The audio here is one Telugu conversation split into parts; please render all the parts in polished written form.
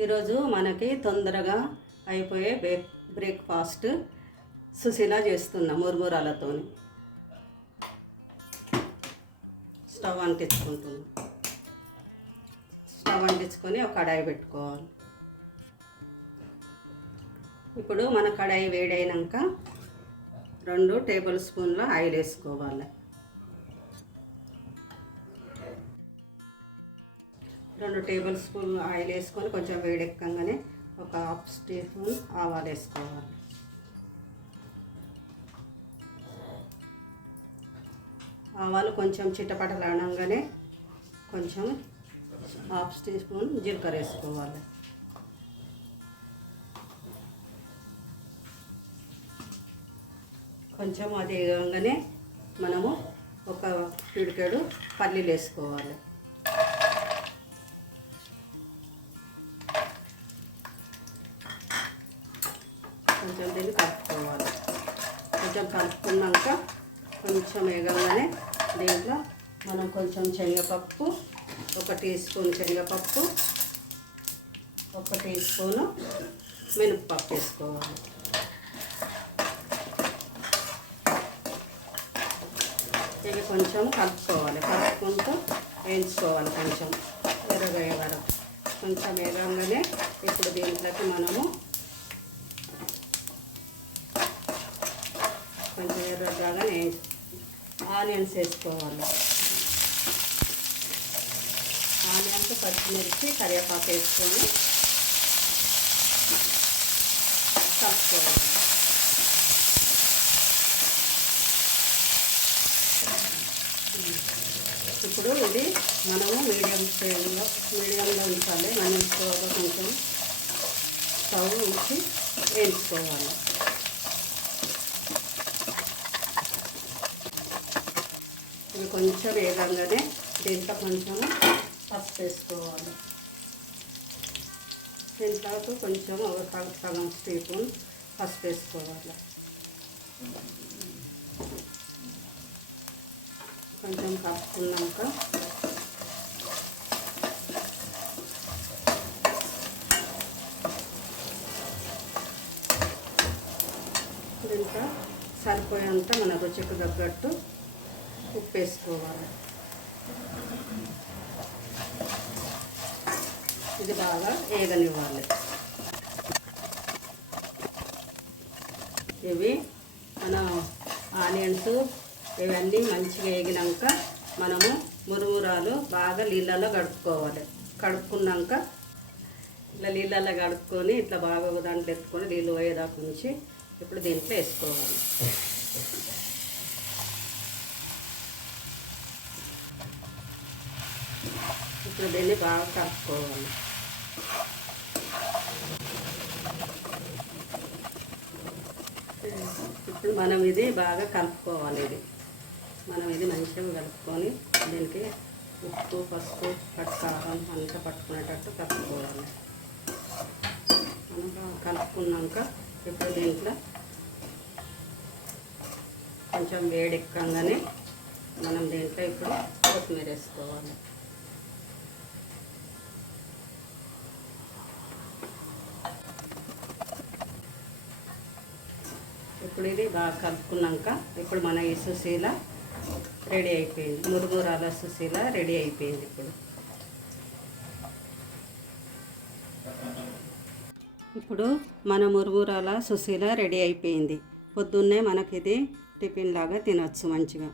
ఈరోజు మనకి తొందరగా అయిపోయే బ్రేక్ఫాస్ట్ సుశీల చేస్తున్నా మురుమురాలతో. స్టవ్ అంటించుకొని ఒక కడాయి పెట్టుకోవాలి. ఇప్పుడు మన కడాయి వేడైనాక 2 టేబుల్ స్పూన్ల ఆయిల్ వేసుకోవాలి. 2 టేబుల్ స్పూన్ ఆయిల్ వేసుకొని కొంచెం వేడెక్కగానే ఒక హాఫ్ టీ స్పూన్ ఆవాలు వేసుకోవాలి. ఆవాలు కొంచెం చిటపటలాడంగానే కొంచెం హాఫ్ టీ స్పూన్ జీలకర్ర వేసుకోవాలి. కొంచెం అది వేయగానే మనము ఒక పిడికెడు పల్లీలు వేసుకోవాలి. కొంచెం దీన్ని కలుపుకోవాలి. కొంచెం కలుపుకున్నాక కొంచెం వేగంగానే దీంట్లో మనం కొంచెం శనగపప్పు, 1 టీ స్పూన్ శనగపప్పు, 1 టీ స్పూను మినపప్పు వేసుకోవాలి. ఇవి కొంచెం కలుపుకుంటూ వేయించుకోవాలి. కొంచెం ఎర్రగయ్యే వరకు కొంచెం వేగంగానే ఇప్పుడు దీంట్లోకి మనము కొంచెం ఎర్రగానే ఆనియన్స్ వేసుకోవాలి. ఆనియన్స్, పచ్చిమిర్చి, కరివేపాకు వేసుకొని కలుపుకోవాలి. ఇప్పుడు ఇది మనము మీడియంలో ఉంచాలి. మనం కొంచెం స్టవ్ ఉంచి వేయించుకోవాలి. ఇవి కొంచెం వేగంగానే దీంట్లో కొంచెం పసుపు వేసుకోవాలి. దీంట్లో కొంచెం ఒక సగం స్పూన్ పసుపు వేసుకోవాలి. కొంచెం కలుపుకున్నాక దీంట్లో సరిపోయేంత మన రుచికి తగ్గట్టు ఉప్పు వేసుకోవాలి. ఇది బాగా వేగనివ్వాలి. ఇవి మన ఆనియన్స్ ఇవన్నీ మంచిగా వేగినాక మనము మురుమురాలు బాగా నీళ్ళల్లో కడుక్కున్నాక ఇట్లా నీళ్ళల్లో కడుక్కొని ఇట్లా బాగా దాంట్లో ఎత్తుకొని నీళ్ళు పోయేదాకా ఉంచి ఇప్పుడు దీంట్లో వేసుకోవాలి. ఇప్పుడు దీన్ని బాగా కలుపుకోవాలి. ఇప్పుడు మనం ఇది బాగా కలుపుకోవాలి. మనం ఇది మంచిగా కలుపుకొని దీనికి ఉప్పు, పసుపు, కారం అంతా పట్టుకునేటట్టు కలుపుకోవాలి. మనం కలుపుకున్నాక ఇప్పుడు దీంట్లో కొంచెం వేడెక్కగానే మనం దీంట్లో ఇప్పుడు కొత్తిమీర వేసుకోవాలి. ఇప్పుడు ఇది బాగా కలుపుకున్నాక ఇప్పుడు మన ఈ సుశీల రెడీ అయిపోయింది. మురుమురాల సుశీల రెడీ అయిపోయింది. ఇప్పుడు మన మురుమురాల సుశీల రెడీ అయిపోయింది. పొద్దున్నే మనకి ఇది టిఫిన్ లాగా తినచ్చు. మంచిగా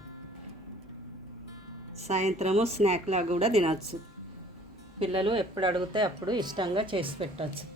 సాయంత్రము స్నాక్ లాగా కూడా తినచ్చు. పిల్లలు ఎప్పుడు అడిగితే అప్పుడు ఇష్టంగా చేసి పెట్టచ్చు.